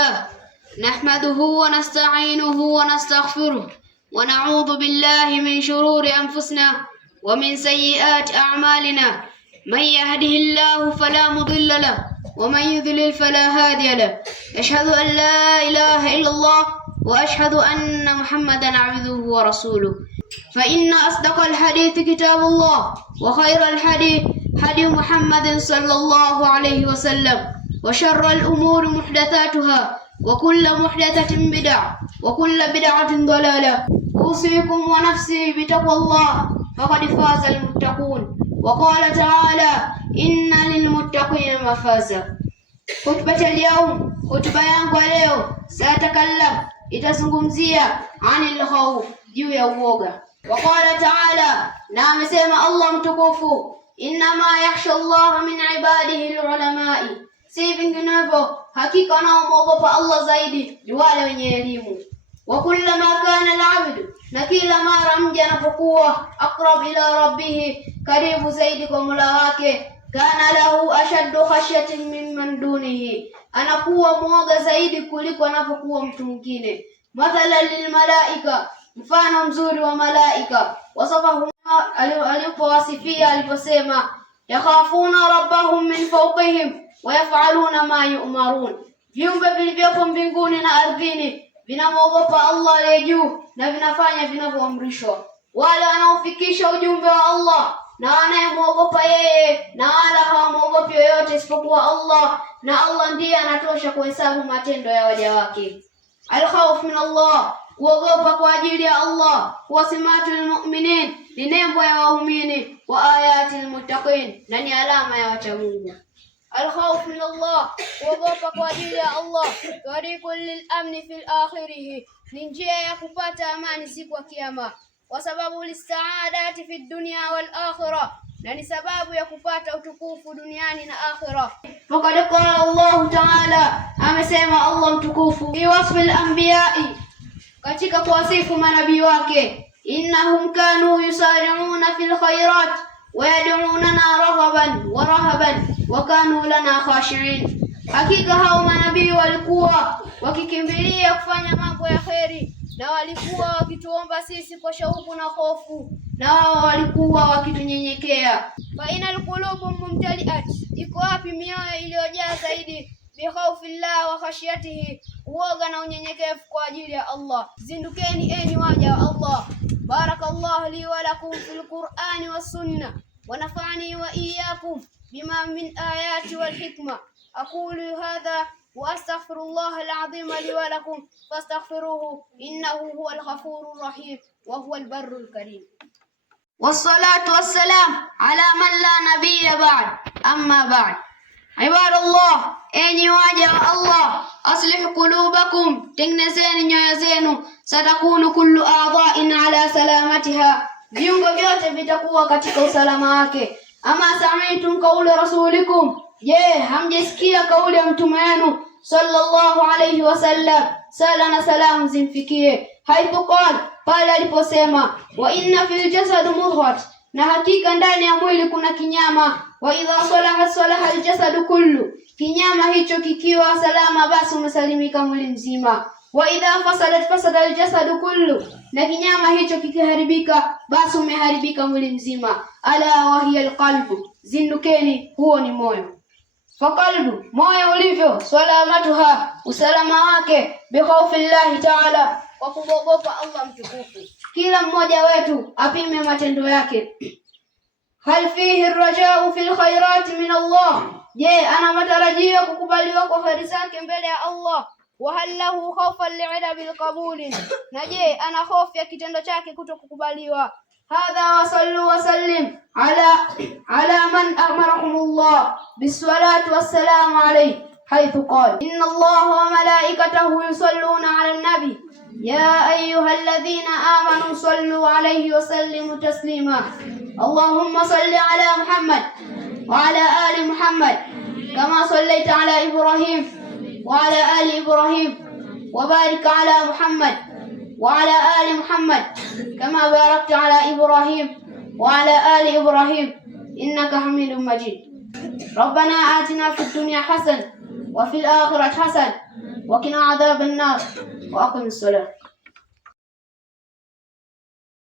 لله نحمده ونستعينه ونستغفره ونعوذ بالله من شرور أنفسنا ومن سيئات أعمالنا. من يهده الله فلا مضل له ومن يضلل فلا هادي له. أشهد أن لا إله إلا الله وأشهد أن محمدا عبده ورسوله. فإن أصدق الحديث كتاب الله وخير الحديث حديث محمد صلى الله عليه وسلم وشر الأمور محدثاتها وكل محدثة بدعة وكل بدعة ضلالة. أوصيكم ونفسي بتقوى الله فقد فاز المتقون. وقال تعالى إن للمتقين مفازا. خطبة اليوم خطبة yangu leo satakallam itazungumzia anil khawf, juu ya uoga. Waqala ta'ala, na amesema Allah mtukufu, innama yakhsha Allah min ibadihi al-ulamai, si vinginevyo hakika wanaomwogopa Allah zaidi ni wale wenye elimu. Wa kullama kana al-'abdu, na kila mara mja anapokuwa aqrab ila rabbih, karibu zaidi kwa Mola wake, kana lahu ashaddu khashyatin mimman dunihi, anakuwa mwoga zaidi kuliko anapokuwa mtu mwingine. Mathalan lilmalaika, mfano mzuri wa malaika, wasafahum alipowasifia aliposema, yakhafuna rabbahum min fawqihim wa yaf'aluna ma yu'marun, viumbe vilivyopo mbinguni na ardhini vinamwogopa Allah aliye juu na vinafanya vinavyoamrishwa. Wale wanaofikisha ujumbe wa Allah na wanayemwogopa yeye na wala hawamwogopi yoyote isipokuwa Allah, na Allah ndiye anatosha kuhesabu matendo ya waja wake. Al-khawf min Allah, kuogopa kwa ajili ya Allah, wasimatul mu'minin, ni nembo ya waumini, wa ayatil muttaqin, na ni alama ya wacha Mungu. Al-khawf min Allah, kuogopa kwa ajili ya Allah, tariqul lil amni fil akhirih, ni njia ya kupata amani siku ya kiyama, wa sababu lisaadati fid dunya wal akhirah, na ni sababu ya kupata utukufu duniani na akhirah. Faqad qala Allah ta'ala, amesema Allah mtukufu, fi wasfil anbiya'i, katika kuwasifu manabii wake, innahum kanu yusari'una fil khairat wa yad'unana raghaban wa rahaban wa kanu lana khashi'in, hakika hao manabii walikuwa wakikimbilia kufanya mambo ya kheri na walikuwa wakituomba sisi kwa shauku na hofu, na wao walikuwa wakitunyenyekea. Fa inal qulubum mumtali'at, iko wapi mioyo iliyojaa zaidi bikhawfillah wa khashyatihi, uoga na unyenyekevu kwa ajili ya Allah. Zindukeni enyi waja wa Allah. Barakallahu li wa lakum fil Qur'ani was sunnah wa nafa'ani wa iyyakum bima min ayati wal hikma. Aqulu hadha wa astaghfirullah al-'azim li wa lakum fastaghfiruhu innahu huwal ghafurur rahim wa huwal barrul karim. Wassalatu wassalam ala man la nabiyya ba'd, amma ba'd. Ibadallah, enyi waja wa Allah, aslih qulubakum, tengenezeni nyoyo zenu, satakunu kullu a'dha'in ala salamatiha, viungo vyote vitakuwa katika usalama wake. Ama sami'tum qawla rasulikum, je, hamjasikia kauli ya mtume wenu sallallahu alayhi wasallam, sala na salamu zimfikie, haithu qala, pale aliposema, wa inna fil jasad mudghah, na hakika ndani ya mwili kuna kinyama, wa idha salaha al-jasad kullu, kinyama hicho kikiwa salama basi umesalimika mwili mzima. Wa idha fasada al-jasad kullu, na kinyama hicho kikiharibika basi umeharibika mwili mzima. Ala wa hiya al-qalbu, zindukeni, huo ni moyo. Faqalbu, moyo ulivyo, salamatuha, usalama wake, bikhawfillahi ta'ala, kwa kuogopa Allah mtukufu. Kila mmoja wetu apime matendo yake. Hal fihi ar-raja'u fil khairati min Allah, je, ana matarajio kukubaliwa kwa khairi zake mbele ya Allah? Wa hal lahu khawfan li'adabil qabul, na je, ana hofu ya kitendo chake kutokukubaliwa? Hadha wa sallu wa sallim ala man amarakumullah bis-salati was-salamu alayhi, haythu qala inna Allaha wa malaikatahu yusalluna 'alan nabi ya ayyuhalladhina amanu sallu alayhi wa sallimu taslima. Allahumma salli ala Muhammad wa ala ali Muhammad kama sallaita ala Ibrahim wa ala ali Ibrahim, wa barik ala Muhammad wa ala ali Muhammad kama barakta ala Ibrahim wa ala ali Ibrahim innaka Hamidum Majid. Rabbana atina fid dunya hasanah wa fil akhirati hasanah وقنا عذاب النار وأقم الصلاة.